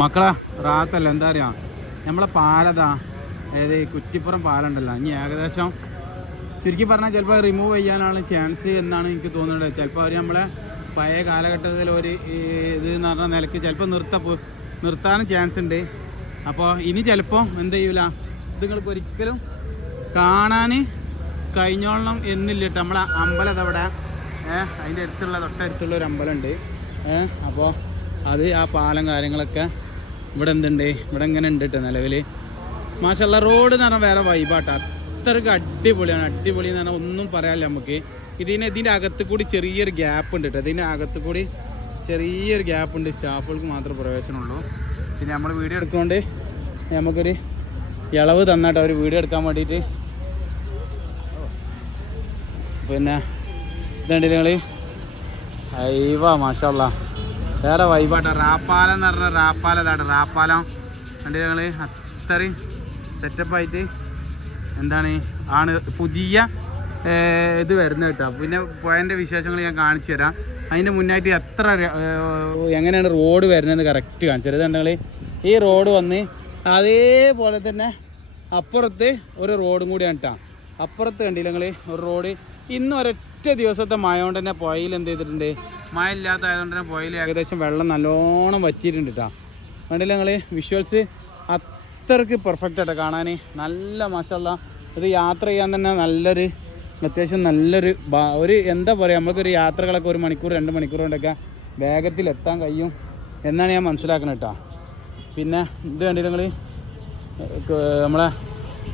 മക്കളെ റാത്തല്ല എന്താ അറിയാ? നമ്മളെ പാലതാ അതായത് ഈ കുറ്റിപ്പുറം പാലുണ്ടല്ലോ ഇനി ഏകദേശം ചുരുക്കി പറഞ്ഞാൽ ചിലപ്പോൾ റിമൂവ് ചെയ്യാനാണ് ചാൻസ് എന്നാണ് എനിക്ക് തോന്നുന്നത്. ചിലപ്പോൾ അവർ നമ്മളെ പഴയ കാലഘട്ടത്തിൽ ഒരു ഇത് എന്ന് പറഞ്ഞ നിലയ്ക്ക് ചിലപ്പോൾ നിർത്ത നിർത്താനും ചാൻസ് ഉണ്ട്. അപ്പോൾ ഇനി ചിലപ്പോൾ എന്ത് ചെയ്യൂല ഇത് നിങ്ങൾക്ക് ഒരിക്കലും കാണാൻ കഴിഞ്ഞോളണം എന്നില്ല കേട്ടോ നമ്മളെ അമ്പലം അവിടെ ഏഹ് അതിന്റെ അടുത്തുള്ള തൊട്ടടുത്തുള്ള ഒരു അമ്പലമുണ്ട് ഏഹ് അപ്പോൾ അത് ആ പാലം കാര്യങ്ങളൊക്കെ ഇവിടെ എന്തുണ്ട്? ഇവിടെ ഇങ്ങനെ ഉണ്ട് കേട്ടോ നിലവിൽ മാഷല്ല റോഡ് എന്ന് പറഞ്ഞാൽ വേറെ വൈബാട്ടോ അത്രയ്ക്ക് അടിപൊളിയാണ്. അടിപൊളി എന്ന് പറഞ്ഞാൽ ഒന്നും പറയാനില്ല നമുക്ക്. ഇതിന് ഇതിന്റെ അകത്ത് കൂടി ചെറിയൊരു ഗ്യാപ്പ് ഉണ്ട് കേട്ടോ ഇതിന്റെ അകത്ത് കൂടി ചെറിയൊരു ഗ്യാപ്പ് ഉണ്ട്. സ്റ്റാഫുകൾക്ക് മാത്രമേ പ്രവേശനമുള്ളൂ പിന്നെ നമ്മൾ വീഡിയോ എടുക്കുകൊണ്ട് നമുക്കൊരു ഇളവ് തന്നാട്ടോ ഒരു വീഡിയോ എടുക്കാൻ വേണ്ടിയിട്ട്. പിന്നെ ഇതുണ്ട് നിങ്ങൾ അയ്യവാ മാഷല്ല വേറെ വൈബാട്ടോ റാപ്പാലം എന്ന് പറഞ്ഞാൽ റാപ്പാലം ഇതാട്ടോ. റാപ്പാലം. കണ്ടു ഞങ്ങൾ അത്രയും സെറ്റപ്പായിട്ട് എന്താണ് ആണ് പുതിയ ഇത് വരുന്നത് കേട്ടോ. പിന്നെ പോയതിന്റെ വിശേഷങ്ങൾ ഞാൻ കാണിച്ചു തരാം. അതിന്റെ മുന്നായിട്ട് എത്ര എങ്ങനെയാണ് റോഡ് വരുന്നതെന്ന് കറക്റ്റ് കാണിച്ചു തരാം. ഇതുണ്ടെങ്കിൽ ഈ റോഡ് വന്ന് അതേപോലെ തന്നെ അപ്പുറത്ത് ഒരു റോഡും കൂടിയാണ് കേട്ടോ. അപ്പുറത്ത് കണ്ടില്ല ഒരു റോഡ് ഇന്ന് ഒരൊറ്റ ദിവസത്തെ മഴ കൊണ്ട് തന്നെ പുഴയിൽ എന്ത് ചെയ്തിട്ടുണ്ട്? മഴ ഇല്ലാത്തതുകൊണ്ട് തന്നെ പുഴയിൽ ഏകദേശം വെള്ളം നല്ലോണം വറ്റിയിട്ടുണ്ട് കേട്ടോ കണ്ടില്ല നിങ്ങൾ വിഷ്വൽസ് അത്രയ്ക്ക് പെർഫെക്റ്റ് ആയിട്ട് കാണാൻ നല്ല മസാല ഇത് യാത്ര ചെയ്യാൻ തന്നെ നല്ലൊരു അത്യാവശ്യം നല്ലൊരു ഒരു എന്താ പറയുക നമുക്കൊരു യാത്രകളൊക്കെ ഒരു മണിക്കൂർ രണ്ട് മണിക്കൂർ കൊണ്ടൊക്കെ വേഗത്തിൽ എത്താൻ കഴിയും എന്നാണ് ഞാൻ മനസ്സിലാക്കുന്നത് കേട്ടോ പിന്നെ ഇത് കണ്ടില്ല നിങ്ങൾ നമ്മളെ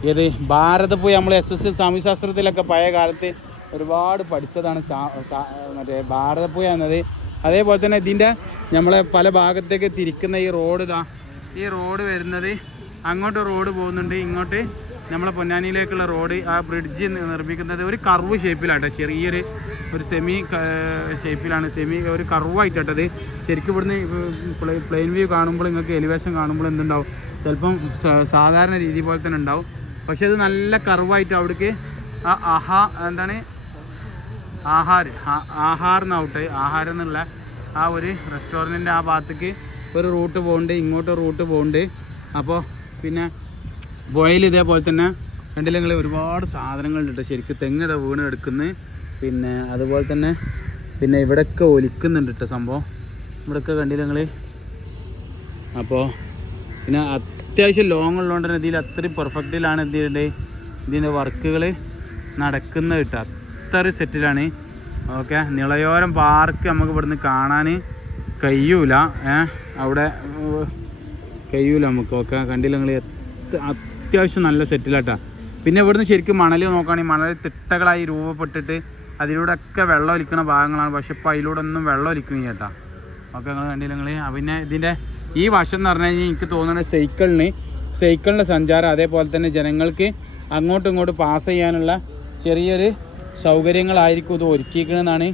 ഏത്? ഭാരതപ്പുയ നമ്മൾ എസ് എസ് സാമൂഹ്യശാസ്ത്രത്തിലൊക്കെ പഴയ കാലത്ത് ഒരുപാട് പഠിച്ചതാണ് മറ്റേ ഭാരതപ്പുഴ എന്നത്. അതേപോലെ തന്നെ ഇതിന്റെ നമ്മളെ പല ഭാഗത്തേക്ക് തിരിക്കുന്ന ഈ റോഡ് ഇതാ. ഈ റോഡ് വരുന്നത് അങ്ങോട്ട് റോഡ് പോകുന്നുണ്ട്. ഇങ്ങോട്ട് നമ്മളെ പൊന്നാനിയിലേക്കുള്ള റോഡ് ആ ബ്രിഡ്ജ് നിർമ്മിക്കുന്നത് ഒരു കർവ് ഷേപ്പിലാട്ടോ ചെറിയൊരു ഒരു സെമി ഷേപ്പിലാണ് സെമി ഒരു കർവായിട്ടത് ശരിക്കും ഇവിടുന്ന് പ്ലെയിൻ വ്യൂ കാണുമ്പോൾ നിങ്ങൾക്ക് എലിവേഷൻ കാണുമ്പോൾ എന്തുണ്ടാവും? ചിലപ്പം സാധാരണ രീതി പോലെ തന്നെ ഉണ്ടാവും. പക്ഷെ അത് നല്ല കർവായിട്ട് അവിടേക്ക് ആ അഹ എന്താണ് ആഹാർ ആഹാർ എന്നാവട്ടെ ആഹാരം എന്നുള്ള ആ ഒരു റെസ്റ്റോറന്റിന്റെ ആ ഭാഗത്തേക്ക് ഒരു റൂട്ട് പോകുന്നുണ്ട് ഇങ്ങോട്ട് റൂട്ട് പോകുന്നുണ്ട് അപ്പോൾ പിന്നെ പുഴയിൽ ഇതേപോലെ തന്നെ കണ്ടില്ല നിങ്ങൾ ഒരുപാട് സാധനങ്ങളുണ്ട് ശരിക്കും തെങ്ങ് ഇതാ വീണ് എടുക്കുന്നത് പിന്നെ അതുപോലെ തന്നെ പിന്നെ ഇവിടെയൊക്കെ ഒലിക്കുന്നുണ്ട് കേട്ടോ സംഭവം. ഇവിടെയൊക്കെ കണ്ടില്ല ഞങ്ങൾ അപ്പോൾ പിന്നെ അത്യാവശ്യം ലോങ് ഉള്ളതുകൊണ്ട് തന്നെ ഇതിൽ അത്രയും പെർഫെക്റ്റിലാണ് എന്ത് ചെയ്യേണ്ടത് ഇതിന്റെ വർക്കുകൾ നടക്കുന്നത് കേട്ടോ അത്ര സെറ്റിലാണ്. ഓക്കെ നിളയോരം പാർക്ക് നമുക്ക് ഇവിടുന്ന് കാണാൻ കഴിയൂല. അവിടെ കഴിയൂല നമുക്ക്. ഓക്കെ കണ്ടില്ല നിങ്ങൾ? അത്യാവശ്യം നല്ല സെറ്റിലാട്ടാ. പിന്നെ ഇവിടുന്ന് ശരിക്കും മണൽ നോക്കുകയാണെങ്കിൽ മണൽ തിട്ടകളായി രൂപപ്പെട്ടിട്ട് അതിലൂടെ ഒക്കെ വെള്ളം ഒലിക്കുന്ന ഭാഗങ്ങളാണ്. പക്ഷെ ഇപ്പോൾ അതിലൂടെ ഒന്നും വെള്ളം ഒലിക്കുന്നില്ല ചേട്ടാ ഓക്കെ നിങ്ങൾ കണ്ടില്ല നിങ്ങൾ? പിന്നെ ഇതിന്റെ ഈ വശം എന്ന് പറഞ്ഞു കഴിഞ്ഞാൽ എനിക്ക് തോന്നുന്നത് സൈക്കിളിന് സൈക്കിളിന്റെ സഞ്ചാരം അതേപോലെ തന്നെ ജനങ്ങൾക്ക് അങ്ങോട്ടും ഇങ്ങോട്ടും പാസ് ചെയ്യാനുള്ള ചെറിയൊരു സൗകര്യങ്ങളായിരിക്കും ഇത് ഒരുക്കിയിരിക്കണമെന്നാണ്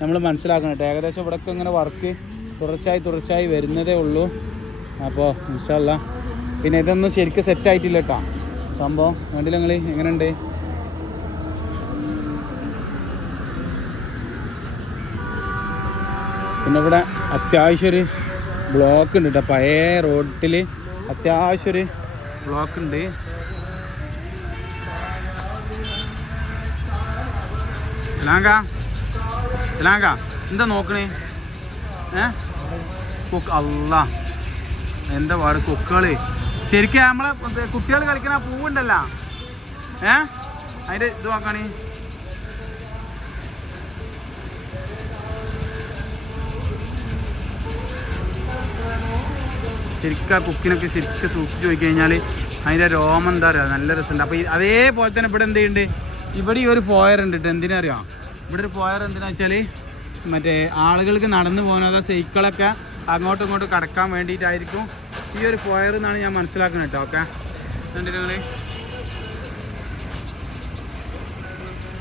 നമ്മൾ മനസ്സിലാക്കുന്നത്. ഏകദേശം ഇവിടെയൊക്കെ ഇങ്ങനെ വർക്ക് തുടർച്ചയായി തുടർച്ചയായി വരുന്നതേ ഉള്ളൂ. അപ്പോൾ ഇൻഷല്ല പിന്നെ ഇതൊന്നും ശരിക്കും സെറ്റ് ആയിട്ടില്ല കേട്ടോ സംഭവം കണ്ടില്ല നിങ്ങൾ എങ്ങനെയുണ്ട്? പിന്നെ ഇവിടെ അത്യാവശ്യം ഒരു ബ്ലോക്ക് ഉണ്ട് കേട്ടോ പഴയ റോഡിൽ അത്യാവശ്യം ഒരു ബ്ലോക്ക് ഉണ്ട്. ഇലാങ്ക ഇലാങ്ക എന്താ നോക്കണേ? ഏ? കൊക്ക് അല്ല എന്താ പാട് കൊക്കുകൾ? ശരിക്കും നമ്മളെ കുട്ടികൾ കളിക്കുന്ന ആ പൂവുണ്ടല്ലോ. ഏ? അതിന്റെ ഇത് നോക്കണേ. ശരിക്കും ആ കുക്കിനൊക്കെ ശരിക്കും സൂക്ഷിച്ച് നോക്കി കഴിഞ്ഞാൽ അതിന്റെ രോമം എന്താ പറയുക നല്ല രസമുണ്ട്. അപ്പോൾ അതേപോലെ തന്നെ ഇവിടെ എന്ത് ചെയ്യുന്നുണ്ട്? ഇവിടെ ഈ ഒരു ഫോയർ ഉണ്ട് കേട്ടോ എന്തിനറിയാം? ഇവിടെ ഒരു ഫോയർ എന്തിനാ വെച്ചാൽ മറ്റേ ആളുകൾക്ക് നടന്നു പോകുന്നത് സൈക്കിളൊക്കെ അങ്ങോട്ടും ഇങ്ങോട്ടും കടക്കാൻ വേണ്ടിയിട്ടായിരിക്കും ഈ ഒരു ഫോയർ എന്നാണ് ഞാൻ മനസ്സിലാക്കുന്നത് കേട്ടോ ഓക്കെ?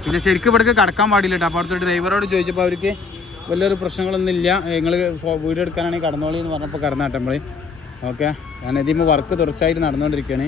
പിന്നെ ശരിക്കും ഇവിടേക്ക് കടക്കാൻ പാടില്ല കേട്ടോ അപ്പോൾ അവിടുത്തെ ഡ്രൈവറോട് ചോദിച്ചപ്പോൾ അവർക്ക് വലിയൊരു പ്രശ്നങ്ങളൊന്നും ഇല്ല. നിങ്ങൾ വീഡിയോ എടുക്കാനാണെങ്കിൽ കടന്നോളി എന്ന് പറഞ്ഞപ്പോൾ കടന്നാട്ടെ നമ്മൾ ഓക്കെ? ഞാൻ ഇതിമ്പോൾ വർക്ക് തുടർച്ചയായിട്ട് നടന്നുകൊണ്ടിരിക്കുകയാണ്.